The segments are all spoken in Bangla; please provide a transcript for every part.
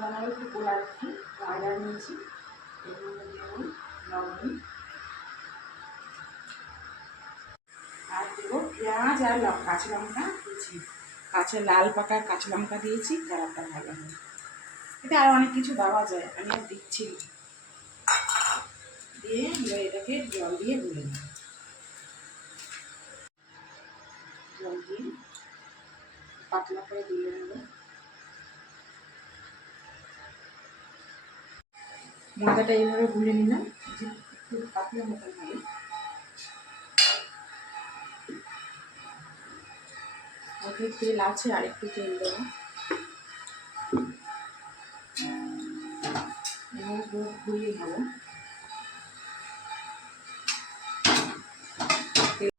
বানাবো একটু পোড়া রুটি, ময়দা নিয়েছি, এর মধ্যে দেবো লবণ আর দেবো পেঁয়াজ আর কাঁচা লঙ্কা দিয়েছি, লাল পাকা কাঁচা লঙ্কা দিয়েছি, কালারটা ভালো হয়। এটা আর অনেক কিছু দেওয়া যায়, আমি আর দিচ্ছি দিয়ে এবার এটাকে জল দিয়ে গুলে নেব। জল দিয়ে পাতলা করে গুলে নেব। ময়দাটা এইভাবে গুলে নিলাম, একটু পাতলা মতন হবে। অর্ধেক তেল আছে, আরেকটু তেল দেবো। ঘুরিয়ে নেবো।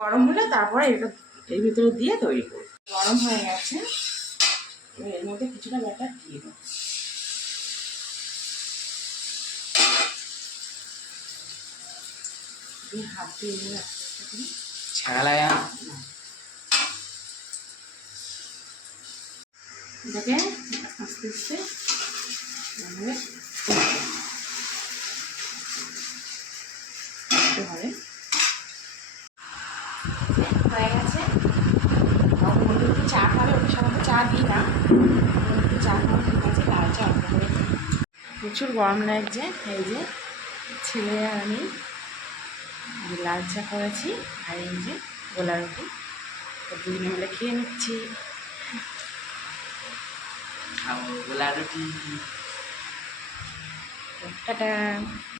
গরম হলে তারপরে এটা এর ভিতরে দিয়ে তৈরি করব। গরম হয়ে গেছে, এবার এর মধ্যে কিছুটা ব্যাটার দিয়ে দেবো। হাত দিয়ে নিয়ে আস্তে আস্তে ছাড়ায় এটাকে আস্তে আস্তে হবে। হয়ে গেছে। একটু চা খাবে, ওকে সাধারণত চা দিই না, একটু চা খাওয়া ঠিক আছে, লাল চা অল্প করে। প্রচুর গরম লাগছে, এই যে ছেলে আর আমি লাল চা করেছি, আর এই যে গোলা রুটি, দুজনে মিলে খেয়ে নিচ্ছি। খাবো গোলা রুটি। টাটা।